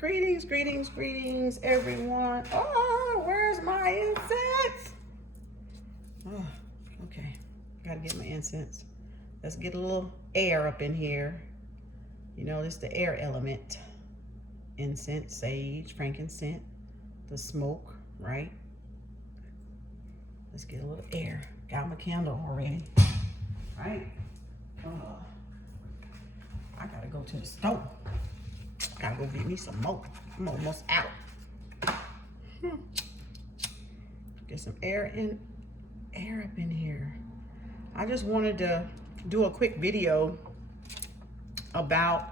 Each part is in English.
Greetings, greetings, greetings, everyone. Oh, where's my incense? Oh, okay. Gotta get my incense. Let's get a little air up in here. You know, it's the air element. Incense, sage, frankincense, the smoke, right? Let's get a little air. Got my candle already, right? I gotta go to the store. Gotta go get me some more. I'm almost out. Get some air up in here. I just wanted to do a quick video about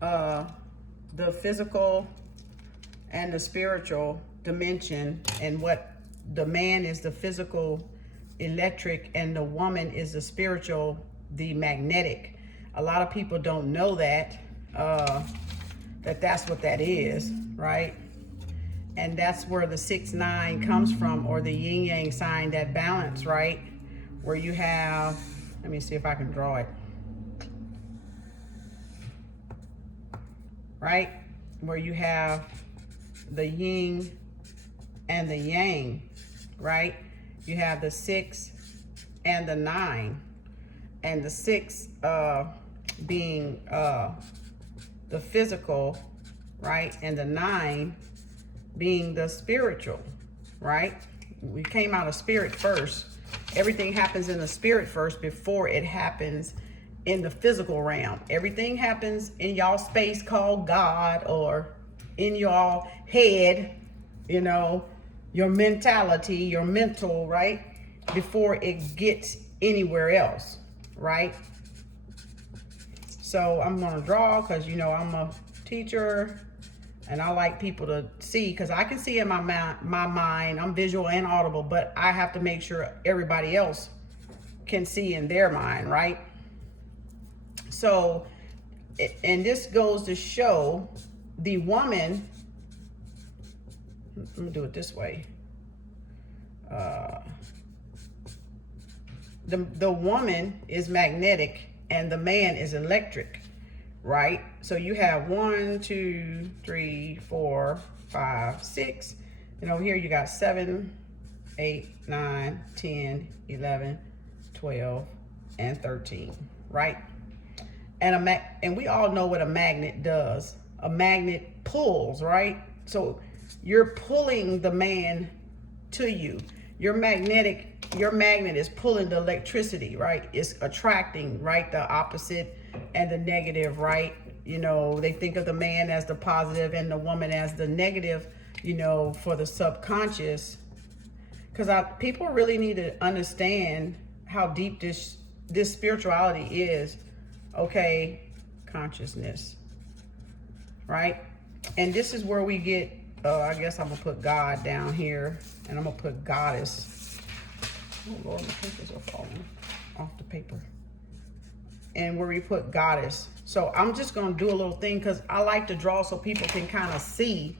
the physical and the spiritual dimension, and what the man is the physical, electric, and the woman is the spiritual, the magnetic. A lot of people don't know that. That's what that is, right? And that's where the 6-9 comes from, or the yin yang sign, that balance, right? Where you have, let me see if I can draw it. Right? Where you have the yin and the yang, right? You have the 6 and the 9. And the 6 being the physical, right? And the 9 being the spiritual, right? We came out of spirit first. Everything happens in the spirit first before it happens in the physical realm. Everything happens in y'all space called God, or in y'all head, you know, your mentality, your mental, right? Before it gets anywhere else, right? So I'm gonna draw because, you know, I'm a teacher and I like people to see, because I can see in my mind, I'm visual and audible, but I have to make sure everybody else can see in their mind, right? So, and this goes to show the woman, let me do it this way. The woman is magnetic and the man is electric, right? So you have 1, 2, 3, 4, 5, 6. And over here you got 7, 8, 9, 10, 11, 12, and 13, right? And we all know what a magnet does. A magnet pulls, right? So you're pulling the man to you. Your magnet is pulling the electricity, right? It's attracting, right? The opposite and the negative, right? You know, they think of the man as the positive and the woman as the negative, you know, for the subconscious. Because people really need to understand how deep this spirituality is. Okay, consciousness, right? And this is where we get, I guess I'm gonna put God down here, and I'm gonna put goddess. Oh Lord, my papers are falling off the paper. And where we put goddess. So I'm just gonna do a little thing because I like to draw so people can kind of see,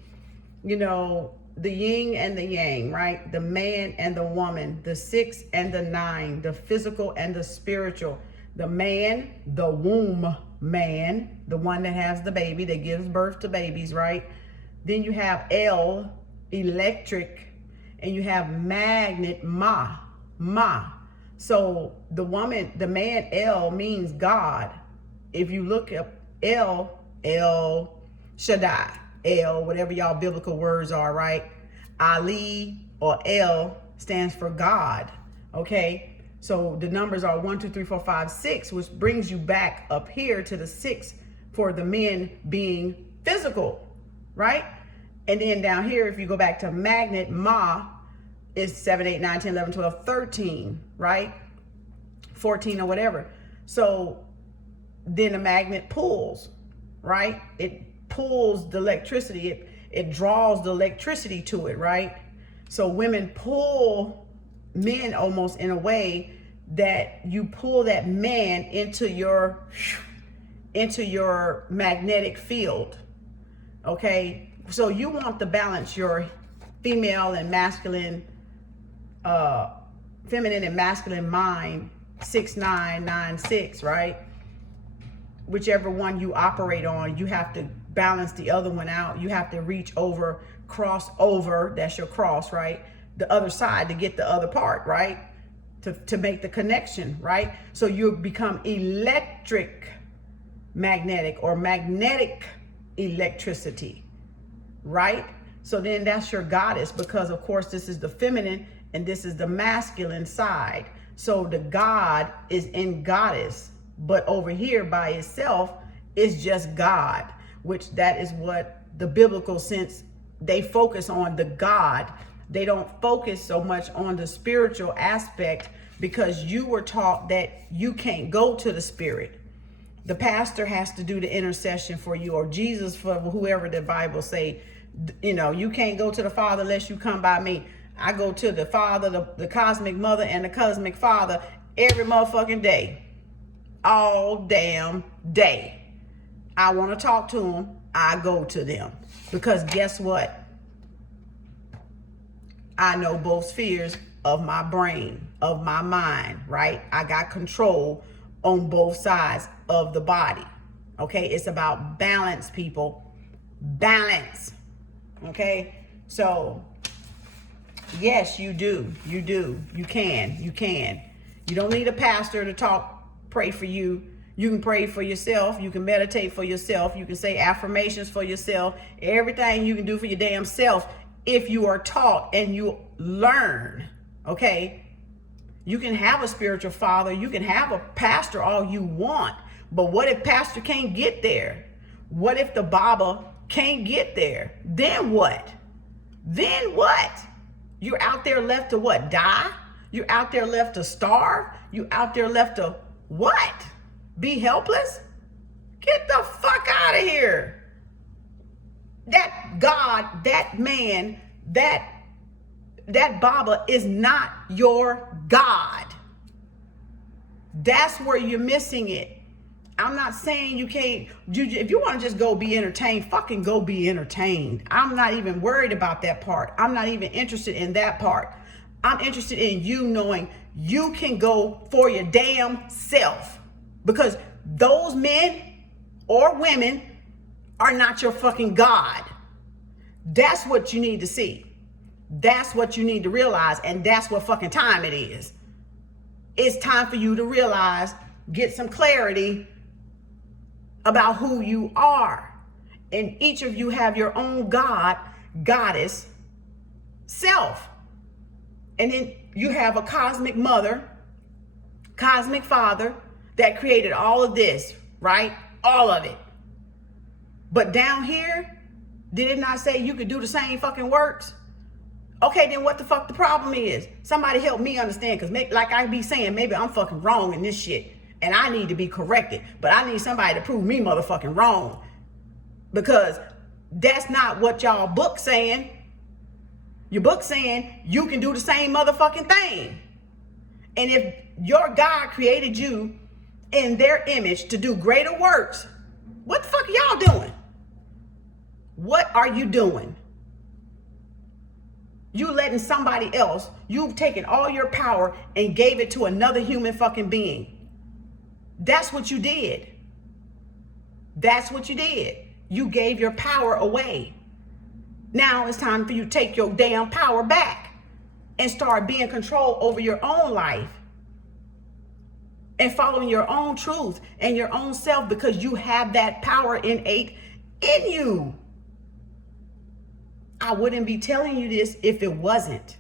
you know, the yin and the yang, right? The man and the woman, the 6 and the 9, the physical and the spiritual. The man, the womb man, the one that has the baby, that gives birth to babies, right? Then you have L, electric, and you have magnet, ma. So the woman, the man, L, means God. If you look up El Shaddai, El, whatever y'all biblical words are, right? Ali, or El, stands for God, okay? So the numbers are 1, 2, 3, 4, 5, 6, which brings you back up here to the 6 for the men being physical, right? And then down here, if you go back to magnet, ma, is 7, 8, 9, 10, 11, 12, 13, right? 14 or whatever. So then the magnet pulls, right? It pulls the electricity. It draws the electricity to it, right? So women pull men almost in a way that you pull that man into your magnetic field, okay? So you want to balance your female and masculine, feminine and masculine mind, 6, 9, 9, 6, right? Whichever one you operate on, you have to balance the other one out. You have to reach over, cross over, that's your cross, right? The other side to get the other part, right? To make the connection, right? So you become electric magnetic or magnetic electricity, right? So then that's your goddess, because of course this is the feminine and this is the masculine side. So the God is in goddess, but over here by itself is just God, which that is what the biblical sense, they focus on the God. They don't focus so much on the spiritual aspect, because you were taught that you can't go to the spirit. The pastor has to do the intercession for you, or Jesus, for whoever the Bible say, you know, you can't go to the Father unless you come by me. I go to the Father, the cosmic mother and the cosmic father every motherfucking day. All damn day. I want to talk to them. I go to them. Because guess what? I know both spheres of my brain, of my mind, right? I got control on both sides of the body. Okay? It's about balance, people. Balance. Okay? So, yes, you do. You do. You can. You can. You don't need a pastor to pray for you. You can pray for yourself. You can meditate for yourself. You can say affirmations for yourself. Everything you can do for your damn self, if you are taught and you learn. Okay? You can have a spiritual father. You can have a pastor all you want. But what if pastor can't get there? What if the Baba can't get there? Then what? Then what? You're out there left to what? Die? You're out there left to starve? You out there left to what? Be helpless? Get the fuck out of here. That God, that man, that Baba is not your God. That's where you're missing it. I'm not saying you can't, if you want to just go be entertained, fucking go be entertained. I'm not even worried about that part. I'm not even interested in that part. I'm interested in you knowing you can go for your damn self, because those men or women are not your fucking God. That's what you need to see. That's what you need to realize. And that's what fucking time it is. It's time for you to realize, get some clarity about who you are. And each of you have your own God, goddess, self. And then you have a cosmic mother, cosmic father that created all of this, right? All of it. But down here, did it not say you could do the same fucking works? Okay, then what the fuck the problem is? Somebody help me understand, because like I be saying, maybe I'm fucking wrong in this shit. And I need to be corrected. But I need somebody to prove me motherfucking wrong. Because that's not what y'all book saying. Your book saying you can do the same motherfucking thing. And if your God created you in their image to do greater works, what the fuck are y'all doing? What are you doing? You letting somebody else, you've taken all your power and gave it to another human fucking being. That's what you did. That's what you did. You gave your power away. Now it's time for you to take your damn power back and start being in control over your own life and following your own truth and your own self, because you have that power innate in you. I wouldn't be telling you this if it wasn't.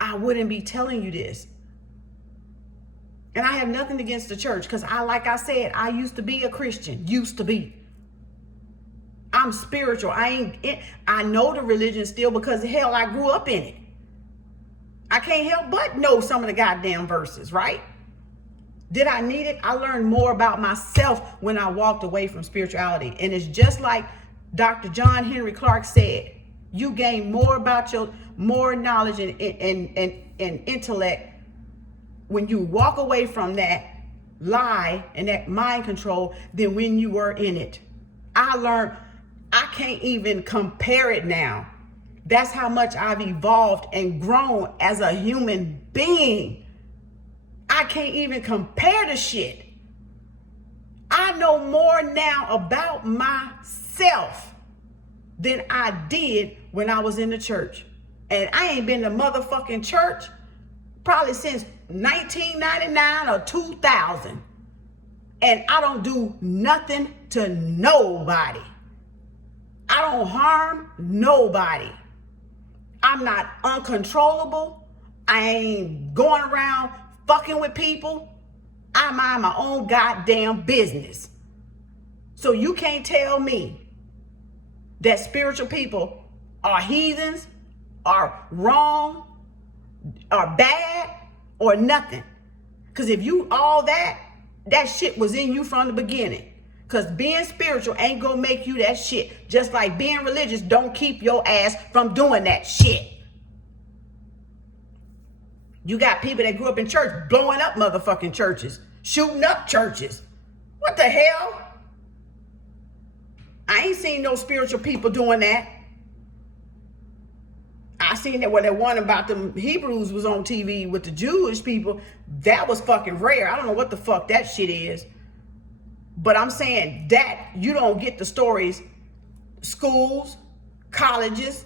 I wouldn't be telling you this. And I have nothing against the church, because like I said, I used to be a Christian. Used to be. I'm spiritual. I know the religion still, because hell, I grew up in it. I can't help but know some of the goddamn verses, right? Did I need it? I learned more about myself when I walked away from spirituality. And it's just like Dr. John Henry Clark said, you gain more about more knowledge and intellect when you walk away from that lie and that mind control than when you were in it. I learned, I can't even compare it now. That's how much I've evolved and grown as a human being. I can't even compare the shit. I I know more now about myself than I did when I was in the church. And I ain't been to motherfucking church probably since 1999 or 2000. And I don't do nothing to nobody. I don't harm nobody. I'm not uncontrollable. I ain't going around fucking with people. I mind my own goddamn business. So you can't tell me that spiritual people are heathens, are wrong, are bad, or nothing. Because if you all that shit was in you from the beginning. Because being spiritual ain't gonna make you that shit. Just like being religious don't keep your ass from doing that shit. You got people that grew up in church blowing up motherfucking churches, shooting up churches. What the hell? I ain't seen no spiritual people doing that. I seen that when that one about the Hebrews was on TV with the Jewish people. That was fucking rare. I don't know what the fuck that shit is. But I'm saying that you don't get the stories. Schools, colleges,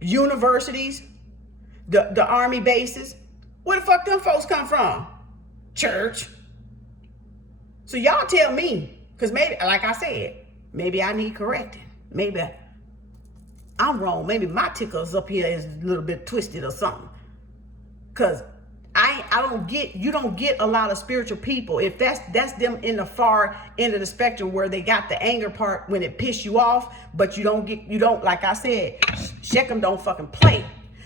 universities, the army bases. Where the fuck them folks come from? Church. So y'all tell me, because maybe, like I said, maybe I need correcting. Maybe I'm wrong. Maybe my tickles up here is a little bit twisted or something. Because you don't get a lot of spiritual people. If that's them in the far end of the spectrum where they got the anger part when it piss you off, but you don't, like I said, Shechem don't fucking play.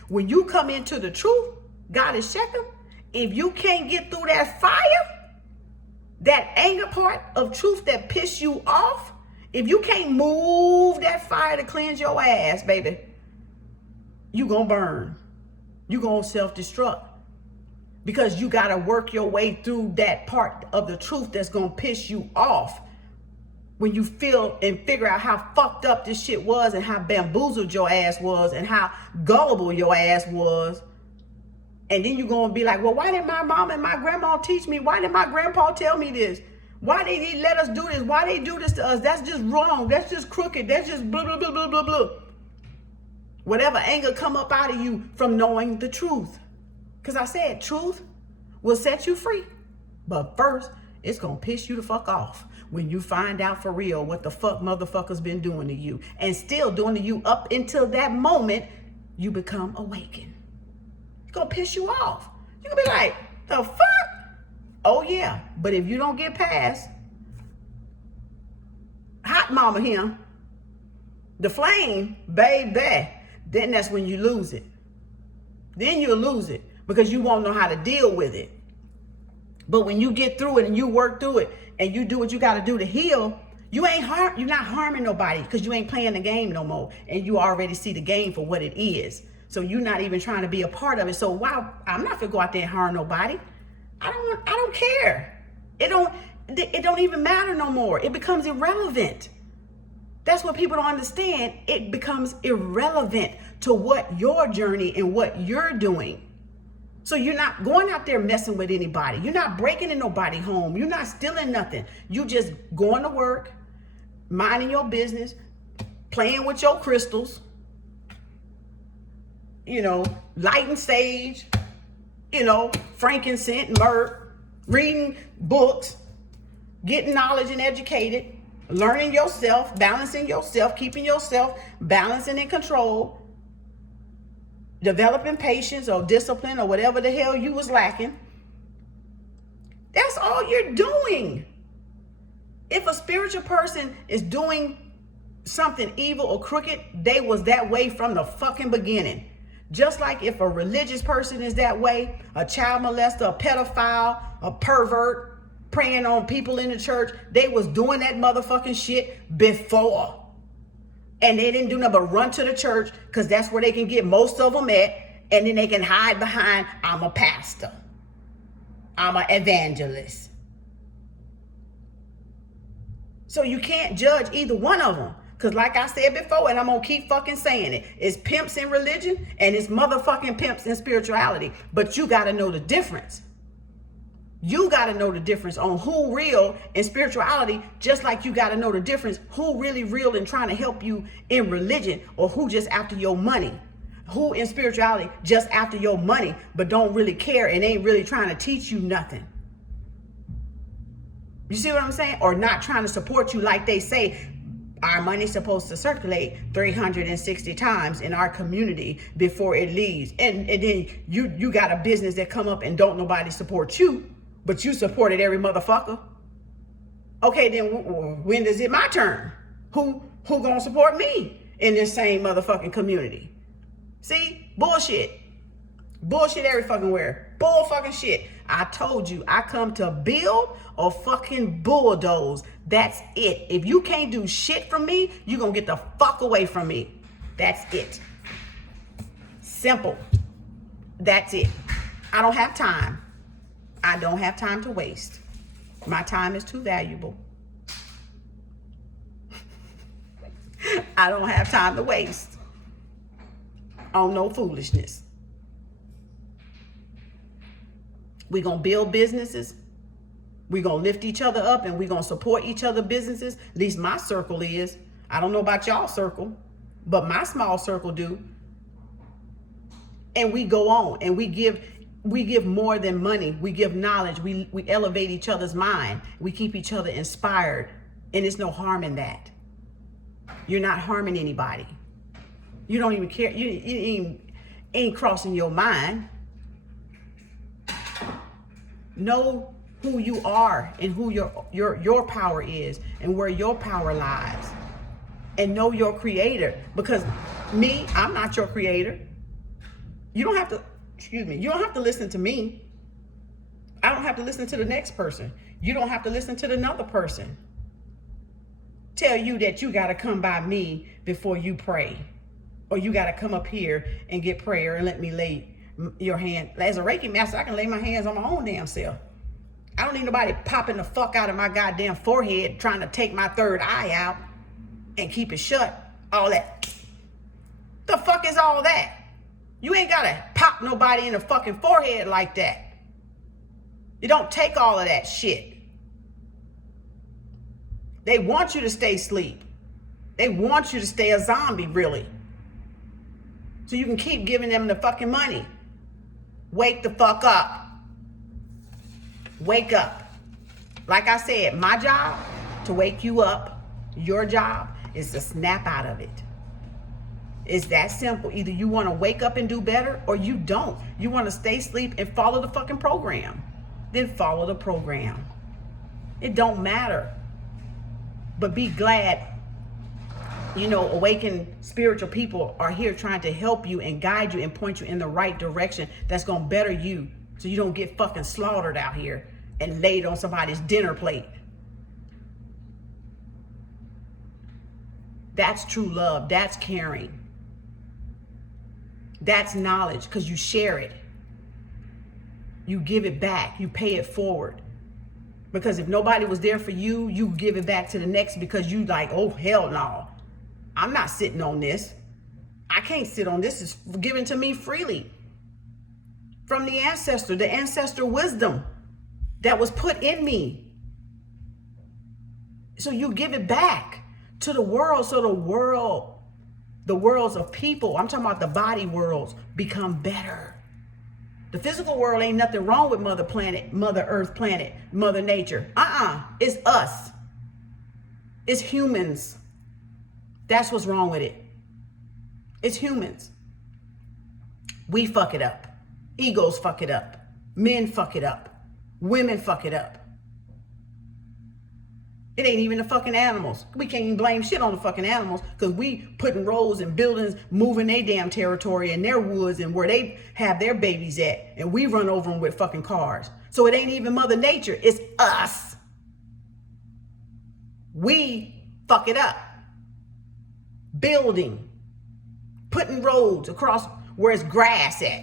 When you come into the truth, God is Shechem. If you can't get through that fire, that anger part of truth that piss you off, if you can't move that fire to cleanse your ass, baby, you gonna burn. You gonna self-destruct. Because you gotta work your way through that part of the truth that's gonna piss you off. When you feel and figure out how fucked up this shit was and how bamboozled your ass was and how gullible your ass was. And then you're gonna be like, well, why didn't my mom and my grandma teach me? Why did my grandpa tell me this? Why did he let us do this? Why they do this to us? That's just wrong. That's just crooked. That's just blah, blah, blah, blah, blah, blah. Whatever anger come up out of you from knowing the truth. Because I said truth will set you free. But first, it's going to piss you the fuck off when you find out for real what the fuck motherfuckers been doing to you. And still doing to you up until that moment you become awakened. It's going to piss you off. You're going to be like, the fuck? Oh yeah, but if you don't get past hot mama here, the flame, baby, then that's when you lose it. Then you'll lose it because you won't know how to deal with it. But when you get through it and you work through it and you do what you got to do to heal, you're not harming nobody because you ain't playing the game no more. And you already see the game for what it is. So you're not even trying to be a part of it. So why? I'm not gonna go out there and harm nobody. I don't care. It don't even matter no more. It becomes irrelevant. That's what people don't understand. It becomes irrelevant to what your journey and what you're doing. So you're not going out there messing with anybody. You're not breaking in nobody's home. You're not stealing nothing. You just going to work, minding your business, playing with your crystals, lighting sage, frankincense, myrrh, reading books, getting knowledge and educated, learning yourself, balancing yourself, keeping yourself balanced and in control, developing patience or discipline or whatever the hell you was lacking. That's all you're doing. If a spiritual person is doing something evil or crooked, they was that way from the fucking beginning. Just like if a religious person is that way, a child molester, a pedophile, a pervert, preying on people in the church, they was doing that motherfucking shit before. And they didn't do nothing but run to the church because that's where they can get most of them at. And then they can hide behind, I'm a pastor. I'm an evangelist. So you can't judge either one of them. Because like I said before, and I'm going to keep fucking saying it, it's pimps in religion and it's motherfucking pimps in spirituality. But you got to know the difference. You got to know the difference on who real in spirituality, just like you got to know the difference who really real and trying to help you in religion, or who just after your money. Who in spirituality just after your money, but don't really care and ain't really trying to teach you nothing. You see what I'm saying? Or not trying to support you like they say. Our money's supposed to circulate 360 times in our community before it leaves. And then you got a business that come up and don't nobody support you, but you supported every motherfucker. Okay, then when is it my turn? Who gonna support me in this same motherfucking community? See? Bullshit. Bullshit every fucking where. Bull fucking shit. I told you, I come to build or fucking bulldoze. That's it. If you can't do shit from me, you gonna get the fuck away from me. That's it. Simple. That's it. I don't have time. I don't have time to waste. My time is too valuable. I don't have time to waste on no foolishness. We're going to build businesses. We're going to lift each other up, and we're going to support each other businesses. At least my circle is. I don't know about y'all circle, but my small circle do. And we go on, and we give more than money. We give knowledge. We elevate each other's mind. We keep each other inspired, and there's no harm in that. You're not harming anybody. You don't even care. You ain't crossing your mind. Know who you are and who your power is and where your power lies. And know your creator. Because me, I'm not your creator. You don't have to, you don't have to listen to me. I don't have to listen to the next person. You don't have to listen to another person. Tell you that you got to come by me before you pray. Or you got to come up here and get prayer and let me lay your hand. As a Reiki master, I can lay my hands on my own damn self. I don't need nobody popping the fuck out of my goddamn forehead trying to take my third eye out and keep it shut. All that. The fuck is all that? You ain't got to pop nobody in the fucking forehead like that. You don't take all of that shit. They want you to stay asleep. They want you to stay a zombie, really. So you can keep giving them the fucking money. Wake the fuck up. Wake up. Like I said, my job to wake you up. Your job is to snap out of it. It's that simple. Either you want to wake up and do better, or you don't. You want to stay asleep and follow the fucking program. Then follow the program. It don't matter. But be glad, awakened spiritual people are here trying to help you and guide you and point you in the right direction that's going to better you, so you don't get fucking slaughtered out here and laid on somebody's dinner plate. That's true love. That's caring. That's knowledge, because you share it. You give it back. You pay it forward. Because if nobody was there for you, you give it back to the next, because you like, oh, hell no. I'm not sitting on this. I can't sit on this. It's given to me freely. From the ancestor wisdom that was put in me. So you give it back to the world, so the worlds of people, I'm talking about the body worlds, become better. The physical world ain't nothing wrong with Mother Planet, Mother Earth Planet, Mother Nature. It's us. It's humans. That's what's wrong with it. It's humans. We fuck it up. Egos fuck it up. Men fuck it up. Women fuck it up. It ain't even the fucking animals. We can't even blame shit on the fucking animals, because we putting roads and buildings, moving their damn territory and their woods and where they have their babies at, and we run over them with fucking cars. So it ain't even Mother Nature. It's us. We fuck it up. Building, putting roads across where it's grass at,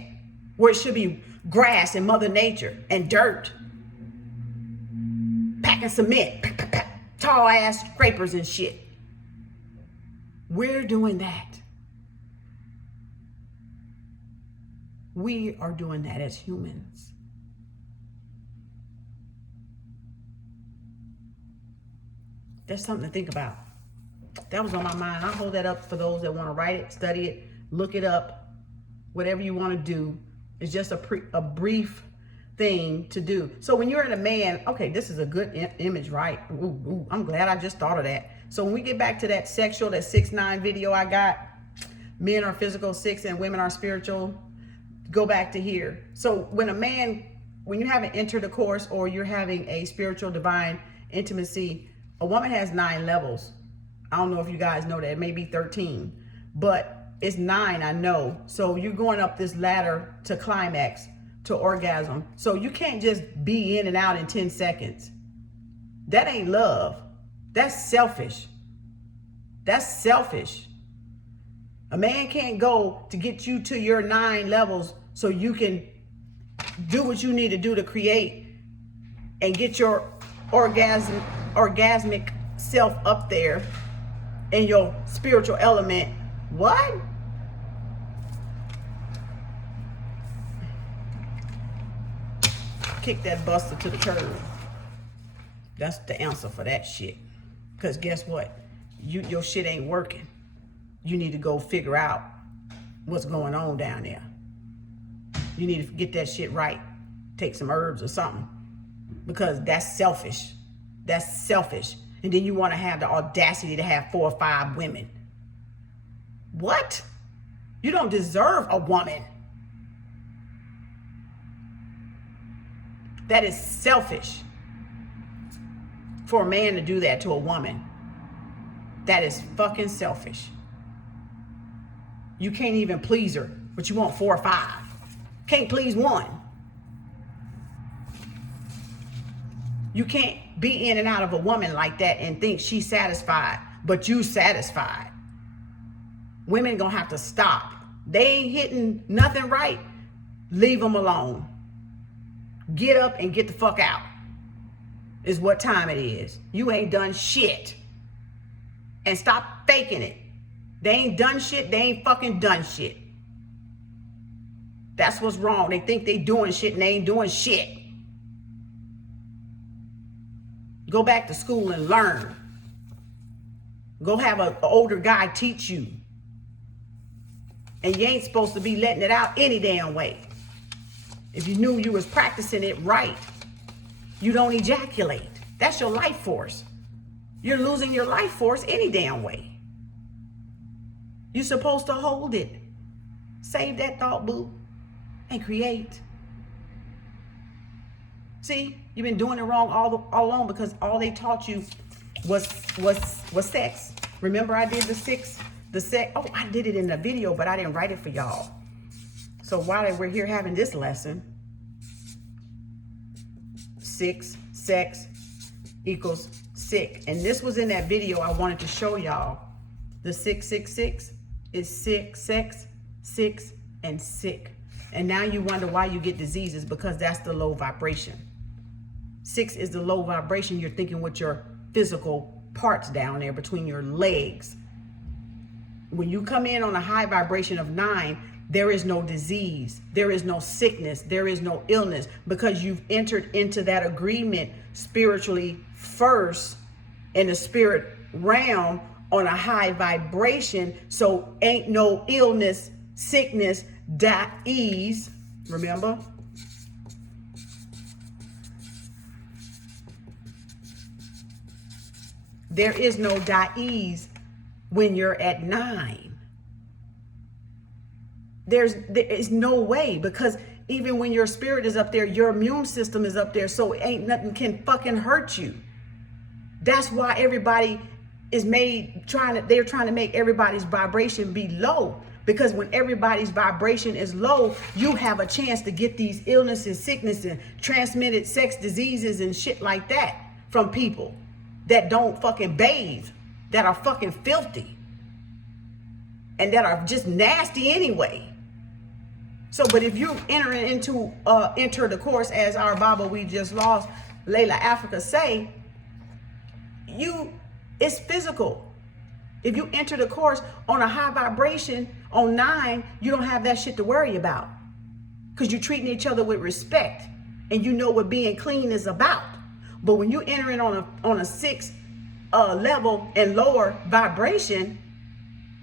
where it should be grass and Mother Nature, and dirt. Packing cement, tall ass scrapers and shit. We're doing that. We are doing that as humans. That's something to think about. That was on my mind. I'll hold that up for those that want to write it, study it, look it up, whatever you want to do. It's just a brief thing to do. So when you're in a man, okay, this is a good image, right? Ooh, I'm glad I just thought of that. So when we get back to that sexual, that 6-9 video I got, men are physical 6 and women are spiritual, go back to here. So when a man, when you haven't entered the course or you're having a spiritual divine intimacy, a woman has 9 levels. I don't know if you guys know that, maybe 13, but it's 9, I know. So you're going up this ladder to climax, to orgasm. So you can't just be in and out in 10 seconds. That ain't love. That's selfish. That's selfish. A man can't go to get you to your 9 levels so you can do what you need to do to create and get your orgasmic self up there in your spiritual element. What? Kick that buster to the curb. That's the answer for that shit. Because guess what? Your shit ain't working. You need to go figure out what's going on down there. You need to get that shit right. Take some herbs or something. Because that's selfish. That's selfish. And then you want to have the audacity to have 4 or 5 women. What? You don't deserve a woman. That is selfish for a man to do that to a woman. That is fucking selfish. You can't even please her, but you want 4 or 5. Can't please one. You can't be in and out of a woman like that and think she's satisfied, but you satisfied. Women gonna have to stop. They ain't hitting nothing right. Leave them alone. Get up and get the fuck out. Is what time it is. You ain't done shit. And stop faking it. They ain't done shit. They ain't fucking done shit. That's what's wrong. They think they doing shit and they ain't doing shit. Go back to school and learn. Go have an older guy teach you. And you ain't supposed to be letting it out any damn way. If you knew you was practicing it right, you don't ejaculate. That's your life force. You're losing your life force any damn way. You're supposed to hold it. Save that thought, boo, and create. See, you've been doing it wrong all along because all they taught you was sex. Remember I did the sex. Oh, I did it in the video, but I didn't write it for y'all. So while we're here having this lesson, 6, sex equals sick. And this was in that video I wanted to show y'all. The 666 is sick, sex, 6, and sick. And now you wonder why you get diseases, because that's the low vibration. 6 is the low vibration. You're thinking with your physical parts down there between your legs. When you come in on a high vibration of 9, there is no disease, there is no sickness, there is no illness, because you've entered into that agreement spiritually first in the spirit realm on a high vibration. So ain't no illness, sickness, disease. Remember? There is no disease when you're at 9. There is no way, because even when your spirit is up there, your immune system is up there, so ain't nothing can fucking hurt you. That's why everybody is they're trying to make everybody's vibration be low, because when everybody's vibration is low, you have a chance to get these illnesses, sickness, and transmitted sex diseases and shit like that from people that don't fucking bathe, that are fucking filthy, and that are just nasty anyway. So, but if you enter the course, as our Baba we just lost, Layla Africa say, it's physical. If you enter the course on a high vibration on 9, you don't have that shit to worry about, because you're treating each other with respect and you know what being clean is about. But when you enter in on a 6 level and lower vibration,